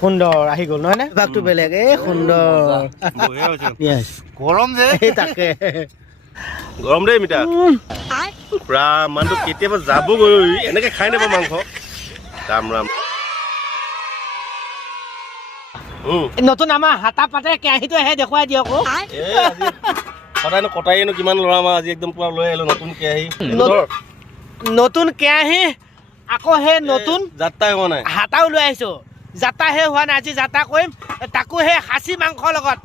সুন্দৰ আহি গ'ল নহয় নে ভাগটো বেলেগ এই সুন্দৰ গৰম যে তাকে গৰম দেই মিঠা পুৰা মানুহটো কেতিয়াবা যাবগৈ এনেকে খাই নাপাব মাংস ৰাম ৰাম নতুন আমাৰ হাতা পাতে কেৰাহীটো আহে দেখুৱাই দিয়ক সদায়নো কটাইনো কিমান ল'ৰাম আজি একদম পুৰা লৈ আহিলো নতুন কেৰাহী নতুন কেৰাহী আকৌ সেই নতুন যাত্ৰাই হোৱা নাই হাতাও লৈ আহিছো যাত্ৰা হে হোৱা নাই আজি যাত্ৰা কৰিম তাকো সেই খাচী মাংসৰ লগত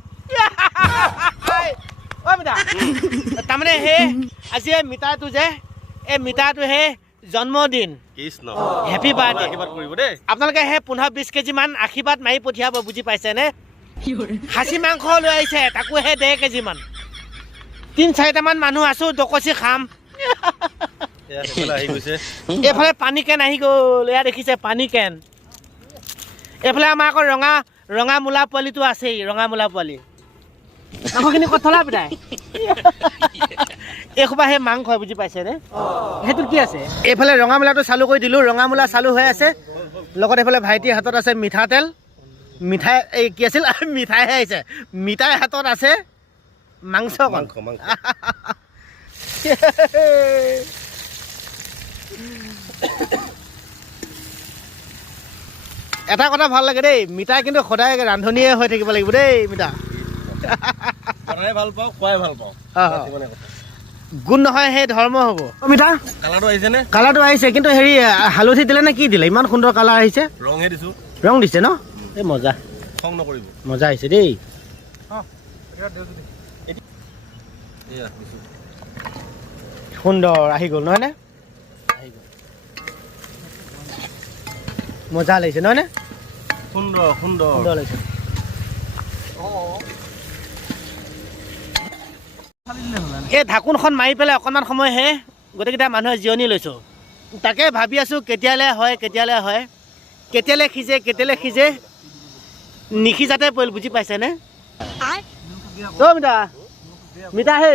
তাৰমানে সেই আজি এই মিঠাইটো যে এই মিঠাইটো সেই জন্মদিন কৃষ্ণ হেপী বাৰ্থডে আশীৰ্বাদ কৰিব দেই আপোনালোকে সেই 15-20 কেজি মান আশীৰ্বাদ মাৰি পঠিয়াব বুজি পাইছেনে খাচী মাংস লৈ আহিছে তাকো সেই 1.5 কেজি মান 3-4টামান মানুহ আছো দকচি খাম আহি গৈছে এইফালে পানী কেন আহি গ'ল এয়া দেখিছে পানী কেন এইফালে আমাৰ আকৌ ৰঙা মূলা পোৱালিটো আছেই ৰঙা মূলা পোৱালি মাংসখিনি ক'ত থলা পিতাই এইসোপা সেই মাংস বুজি পাইছেনে সেইটোত কি আছে এইফালে ৰঙা মূলাটো চালু কৰি দিলোঁ ৰঙা মূলা চালু হৈ আছে লগত এইফালে ভাইটিৰ হাতত আছে মিঠাতেল মিঠাই এই কি আছিল মিঠাইহে আহিছে মিঠাই হাতত আছে মাংস এটা কথা ভাল লাগে দেই মিঠাই কিন্তু সদায় ৰান্ধনীয়ে হৈ থাকিব লাগিব দেই মিঠা ভাল পাওঁ খুৱাই ভাল পাওঁ গুণ নহয় সেই ধৰ্ম হ'ব মিঠা কালাৰটো আহিছে নে কালাৰটো আহিছে কিন্তু হেৰি হালধি দিলে নে কি দিলে ইমান সুন্দৰ কালাৰ আহিছে ৰংহে দিছো ৰং দিছে ন এই মজা খং নকৰিব মজা আহিছে দেই সুন্দৰ আহি গ'ল নহয় নে মজা লাগিছে নহয় নে সুন্দৰ সুন্দৰ সুন্দৰ লাগিছে এই ঢাকোনখন মাৰি পেলাই অকণমান সময় হে গোটেইকেইটা মানুহে জিৰণি লৈছোঁ তাকে ভাবি আছোঁ কেতিয়ালৈ হয় কেতিয়ালৈ সিজে নিসিজাতে পৰিল বুজি পাইছেনে মিঠা মিঠা হে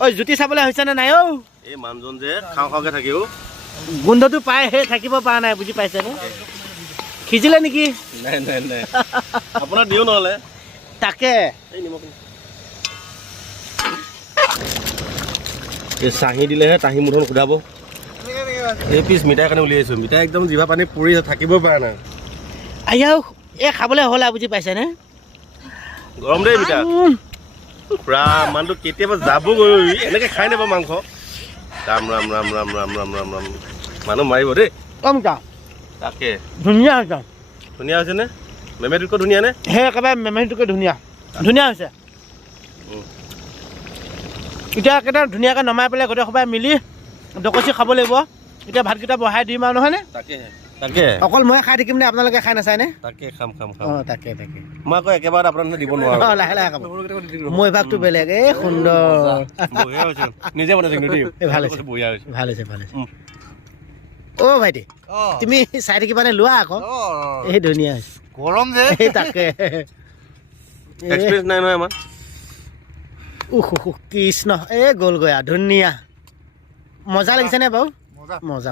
ঐ জুতি চাবলৈ হৈছেনে নাই অ' এই মানুহজন যে খাওঁ খাওঁকে থাকেও গোন্ধটো পাই সেই থাকিব পৰা নাই বুজি পাইছেনে সিজিলে নেকি নাই আপোনাৰ দিওঁ নহ'লে তাকে এই চাহি দিলেহে তাহি মুঠন সোধাব এই পিচ মিঠাই কাৰণে উলিয়াইছোঁ মিঠাই একদম জিভা পানী পৰি থাকিব পৰা নাই আয়াও এই খাবলৈ হ'ল আৰু বুজি পাইছেনে গৰম দেই মিঠা পুৰা মানুহটো কেতিয়াবা যাবগৈ এনেকে খাই নাপাব মাংস ৰাম ৰাম ৰাম ৰাম ৰাম ৰাম ৰাম ৰাম মানুহ মাৰিব দেই কমকা তাকে ধুনীয়া হৈছে ধুনীয়া হৈছে নে মেমেটোতকৈ ধুনীয়া নে সেই একেবাৰে মেমেটোতকৈ ধুনীয়া হৈছে এতিয়া একেটা ধুনীয়াকৈ নমাই পেলাই গোটেই সোপাই মিলি দকচি খাব লাগিব এতিয়া ভাতকেইটা বহাই দিম আৰু নহয়নে তাকে অকল মই খাই থাকিম নে আপোনালোকে খাই নাচায়নে তাকে খাম অঁ তাকে মই আকৌ একেবাৰে আপোনাক দিব নোৱাৰো লাহে খাব মই ভাগটো বেলেগ এই সুন্দৰ নিজে বনাই থাকিলো দেই ভাল হৈছে অ' ভাইটি তুমি চাই থাকিবানে লোৱা আকৌ এই ধুনীয়া হৈছে গৰম যে এই তাকে এক্সপিৰিয়েঞ্চ নাই নহয় আমাৰ কৃষ্ণ এই গ'লগৈ আৰু ধুনীয়া মজা লাগিছেনে বাৰু মজা